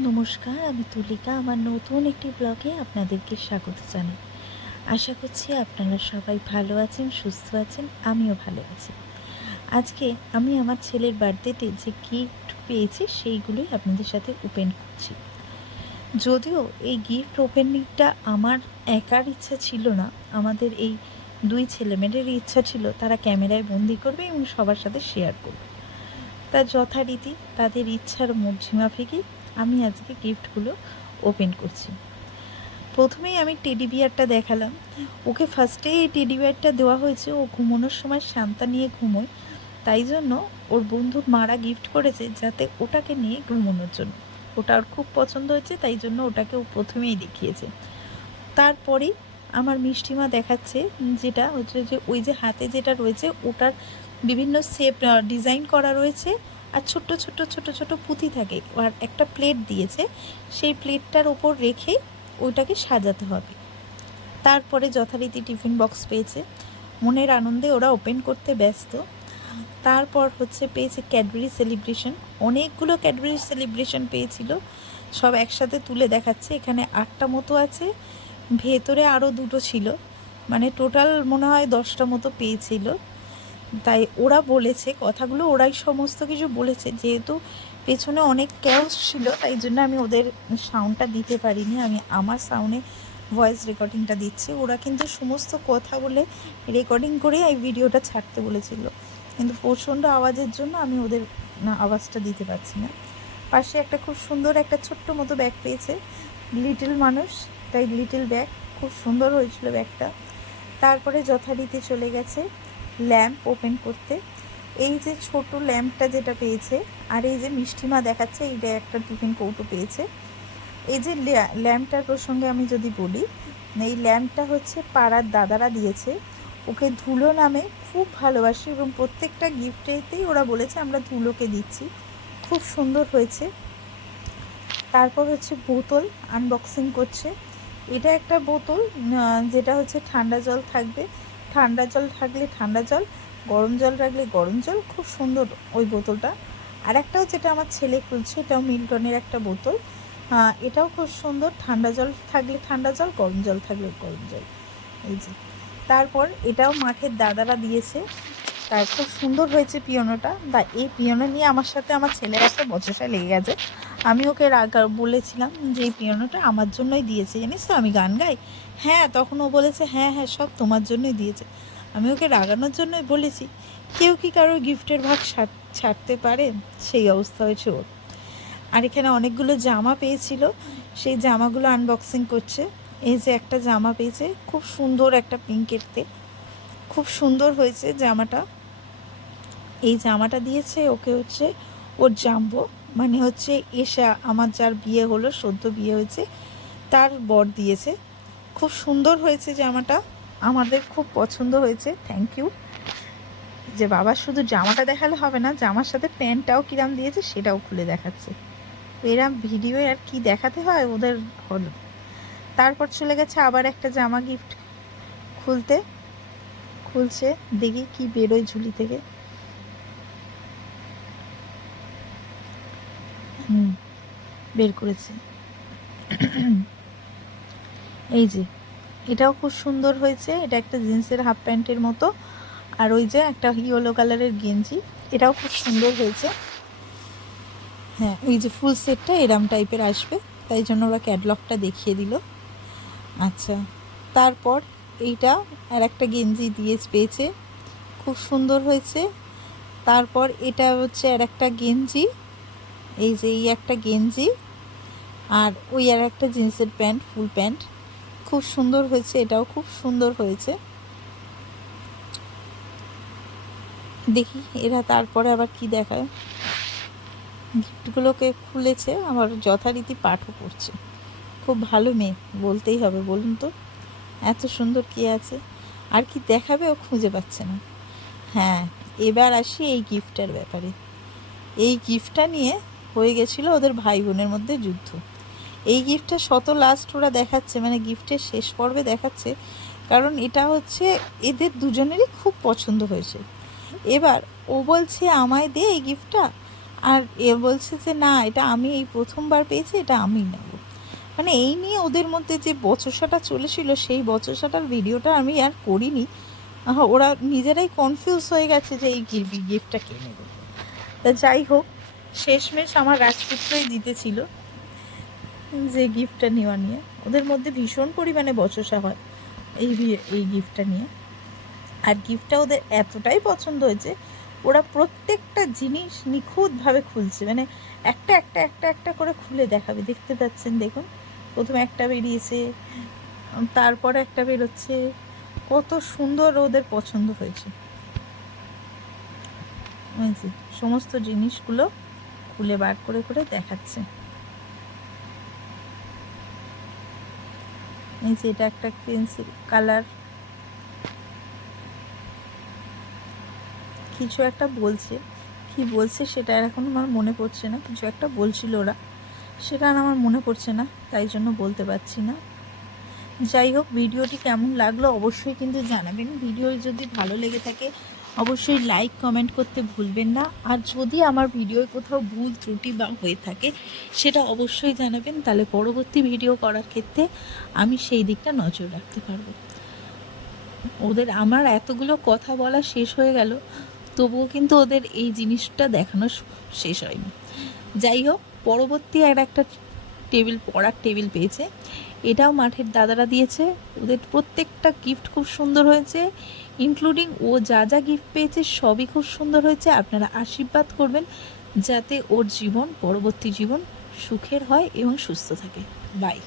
নমস্কার, আমি তুলিকা। আমার নতুন একটি ব্লগে আপনাদেরকে স্বাগত জানাই। আশা করছি আপনারা সবাই ভালো আছেন, সুস্থ আছেন, আমিও ভালো আছি। আজকে আমি আমার ছেলের বার্থডেতে যে গিফট পেয়েছি সেইগুলোই আপনাদের সাথে ওপেন করছি। যদিও এই গিফট ওপেনিংটা আমার একার ইচ্ছা ছিল না, আমাদের এই দুই ছেলেমেয়েদের ইচ্ছা ছিল তারা ক্যামেরায় বন্দি করবে এবং সবার সাথে শেয়ার করবে। তা যথারীতি তাদের ইচ্ছার মর্জি মাফিকই আমি আজকে গিফটগুলো ওপেন করছি। প্রথমেই আমি টেডি বিয়ারটা দেখালাম। ওকে ফার্স্টে এই টেডি বিয়ারটা দেওয়া হয়েছে, ও ঘুমানোর সময় শান্তা নিয়ে ঘুমোয়, তাই জন্য ওর বন্ধুর মারা গিফট করেছে যাতে ওটাকে নিয়ে ঘুমানোর জন্য। ওটা ওর খুব পছন্দ হয়েছে, তাই জন্য ওটাকে ও প্রথমেই দেখিয়েছে। তারপরেই আমার মিষ্টিমা দেখাচ্ছে, যেটা হচ্ছে যে ওই যে হাতে যেটা রয়েছে ওটার বিভিন্ন শেপ ডিজাইন করা রয়েছে, আর ছোট্ট ছোট্ট ছোট ছোট পুঁতি থাকে, আর একটা প্লেট দিয়েছে, সেই প্লেটটার ওপর রেখে ওইটাকে সাজাতে হবে। তারপরে যথারীতি টিফিন বক্স পেয়েছে, মনের আনন্দে ওরা ওপেন করতে ব্যস্ত। তারপর হচ্ছে পেয়েছে ক্যাডবেরি সেলিব্রেশন, অনেকগুলো ক্যাডবেরি সেলিব্রেশন পেয়েছিল, সব একসাথে তুলে দেখাচ্ছে। এখানে 8টা মতো আছে, ভেতরে আরও 2টো ছিল, মানে টোটাল মনে হয় 10টা মতো পেয়েছিল। তাই ওরা বলেছে কথাগুলো, ওরাই সমস্ত কিছু বলেছে। যেহেতু পেছনে অনেক ক্যাওস ছিল, তাই জন্য আমি ওদের সাউন্ডটা দিতে পারিনি, আমি আমার সাউন্ডে ভয়েস রেকর্ডিংটা দিচ্ছি। ওরা কিন্তু সমস্ত কথা বলে রেকর্ডিং করে এই ভিডিওটা ছাড়তে বলেছিল, কিন্তু প্রচণ্ড আওয়াজের জন্য আমি ওদের আওয়াজটা দিতে পারছি না। পাশে একটা খুব সুন্দর একটা ছোট্ট মতো ব্যাগ পেয়েছে, লিটল মানুষ তাই লিটল ব্যাগ, খুব সুন্দর হয়েছিল ব্যাগটা। তারপরে যথারীতি চলে গেছে ল্যাম্প ওপেন করতে। এই যে ছোট ল্যাম্পটা যেটা পেয়েছে, আর এই যে মিষ্টিমা দেখাচ্ছে এইটা একটা টিফিন কৌটো পেয়েছে। এই যে ল্যাম্পটার প্রসঙ্গে আমি যদি বলি, এই ল্যাম্পটা হচ্ছে পাড়ার দাদারা দিয়েছে। ওকে ধুলো নামে খুব ভালোবাসে এবং প্রত্যেকটা গিফটেতেই ওরা বলেছে আমরা ধুলোকে দিচ্ছি, খুব সুন্দর হয়েছে। তারপর হচ্ছে বোতল আনবক্সিং করছে। এটা একটা বোতল, যেটা হচ্ছে ঠান্ডা জল থাকবে, ঠান্ডা জল থাকলে ঠান্ডা জল, গরম জল রাখলে গরম জল, খুব সুন্দর ওই বোতলটা। আর একটাও যেটা আমার ছেলে খুলছে, এটাও মিল্টনের একটা বোতল, এটাও খুব সুন্দর, ঠান্ডা জল থাকলে ঠান্ডা জল, গরম জল থাকলে গরম জল। এই যে তারপর এটাও মাঠের দাদারা দিয়েছে, তাই খুব সুন্দর হয়েছে পিয়ানোটা। এই পিয়ানো নিয়ে আমার সাথে আমার ছেলের একটা বচসা লেগে গেছে। আমি ওকে বলেছিলাম যে এই পিয়ানোটা আমার জন্যই দিয়েছে, জানিস তো আমি গান গাই। হ্যাঁ, তখন ও বলেছে হ্যাঁ হ্যাঁ সব তোমার জন্যই দিয়েছে। আমি ওকে রাগানোর জন্যই বলেছি, কেউ কি কারোর গিফটের ভাগ ছাড়তে পারে, সেই অবস্থা হয়েছে ওর। আর এখানে অনেকগুলো জামা পেয়েছিল, সেই জামাগুলো আনবক্সিং করছে। এই যে একটা জামা পেয়েছে, খুব সুন্দর একটা পিঙ্কেরতে, খুব সুন্দর হয়েছে জামাটা। এই জামাটা দিয়েছে ওকে হচ্ছে ওর জাম্বো, মানে হচ্ছে এসা, আমার যার বিয়ে হলো, সদ্য বিয়ে হয়েছে, তার বর দিয়েছে। খুব সুন্দর হয়েছে জামাটা, আমাদের খুব পছন্দ হয়েছে। Thank you. যে বাবা শুধু জামাটা দেখালে হবে না, জামার সাথে প্যান্টটাও কিরাম দিয়েছে সেটাও খুলে দেখাচ্ছে। এরম ভিডিও আর কি দেখাতে হয় ওদের হলো। তারপর চলে গেছে আবার একটা জামা গিফট খুলছে, দেখি কি বেরোয় ঝুলি থেকে। বের করেছে, এই যে এটাও খুব সুন্দর হয়েছে। এটা একটা জিন্সের হাফ প্যান্টের মতো, আর ওই যে একটা ইয়েলো কালারের গেঞ্জি, এটাও খুব সুন্দর হয়েছে। হ্যাঁ, ওই যে ফুল সেটটা এরম টাইপের আসবে, তাই জন্য ওরা ক্যাটলগটা দেখিয়ে দিল। আচ্ছা, তারপর এইটা আর একটা গেঞ্জি পেয়েছে, খুব সুন্দর হয়েছে। তারপর এটা হচ্ছে আর একটা গেঞ্জি, এই যে এই একটা গেঞ্জি, আর ওই আর একটা জিন্সের প্যান্ট, ফুল প্যান্ট, খুব সুন্দর হয়েছে, এটাও খুব সুন্দর হয়েছে। দেখি এরা তারপরে আবার কি দেখায়। গিফটগুলোকে খুলেছে, আবার যথারীতি পাঠও করছে। খুব ভালো মেয়ে বলতেই হবে, বলুন তো, এত সুন্দর কে আছে, আর কি দেখাবে ও খুঁজে পাচ্ছে না। হ্যাঁ, এবার আসি এই গিফটের ব্যাপারে। এই গিফটটা নিয়ে হয়ে গেছিলো ওদের ভাই বোনের মধ্যে যুদ্ধ। এই গিফটটা লাস্ট ওরা দেখাচ্ছে, মানে গিফটের শেষ পর্বে দেখাচ্ছে, কারণ এটা হচ্ছে এদের দুজনেরই খুব পছন্দ হয়েছে। এবার ও বলছে আমায় দে এই গিফটটা, আর এ বলছে যে না, এটা আমি এই প্রথমবার পেয়েছি, এটা আমি নেব। মানে এই নিয়ে ওদের মধ্যে যে বচসাটা চলেছিল, সেই বচসাটার ভিডিওটা আমি আর করিনি। ওরা নিজেরাই কনফিউজ হয়ে গেছে যে এই গিফটটা কে নেবে। তা যাই হোক, শেষমেশ আমার রাজপুত্রই জিতেছিল যে গিফটটা নেওয়া নিয়ে। ওদের মধ্যে ভীষণ পরিমাণে বচসা হয় এই গিফটটা নিয়ে। আর গিফটটা ওদের এতটাই পছন্দ হয়েছে, ওরা প্রত্যেকটা জিনিস নিখুঁতভাবে খুলছে, মানে একটা একটা একটা একটা করে খুলে দেখাবে। দেখতে পাচ্ছেন, দেখুন, প্রথমে একটা বেরিয়েছে, তারপরে একটা বেরোচ্ছে। কত সুন্দর ওদের পছন্দ হয়েছে। সমস্ত জিনিসগুলো খুলে বার করে করে দেখাচ্ছে। এই যে এটা একটা পেন্সিল কালার, কিছু একটা বলছে, কি বলছে সেটা আর এখন আমার মনে পড়ছে না। কিছু একটা বলছিল ওরা, সেটা আর আমার মনে পড়ছে না, তাই জন্য বলতে পারছি না। যাই হোক, ভিডিওটি কেমন লাগলো অবশ্যই কিন্তু জানাবেন। ভিডিও যদি ভালো লেগে থাকে অবশ্যই লাইক কমেন্ট করতে ভুলবেন না। আর যদি আমার ভিডিওয় কোথাও ভুল ত্রুটি বা হয়ে থাকে সেটা অবশ্যই জানাবেন, তাহলে পরবর্তী ভিডিও করার ক্ষেত্রে আমি সেই দিকটা নজর রাখতে পারবো। ওদের আমার এতগুলো কথা বলা শেষ হয়ে গেল, তবুও কিন্তু ওদের এই জিনিসটা দেখানো শেষ হয়নি। যাই হোক, পরবর্তী একটা পড়ার টেবিল পেয়েছে, এটাও মাঠের দাদারা দিয়েছে। ওদের প্রত্যেকটা গিফট খুব সুন্দর হয়েছে, ইনক্লুডিং ও যা যা গিফট পেয়েছে সবই খুব সুন্দর হয়েছে। আপনারা আশীর্বাদ করবেন যাতে ওর পরবর্তী জীবন সুখের হয় এবং সুস্থ থাকে। বাই।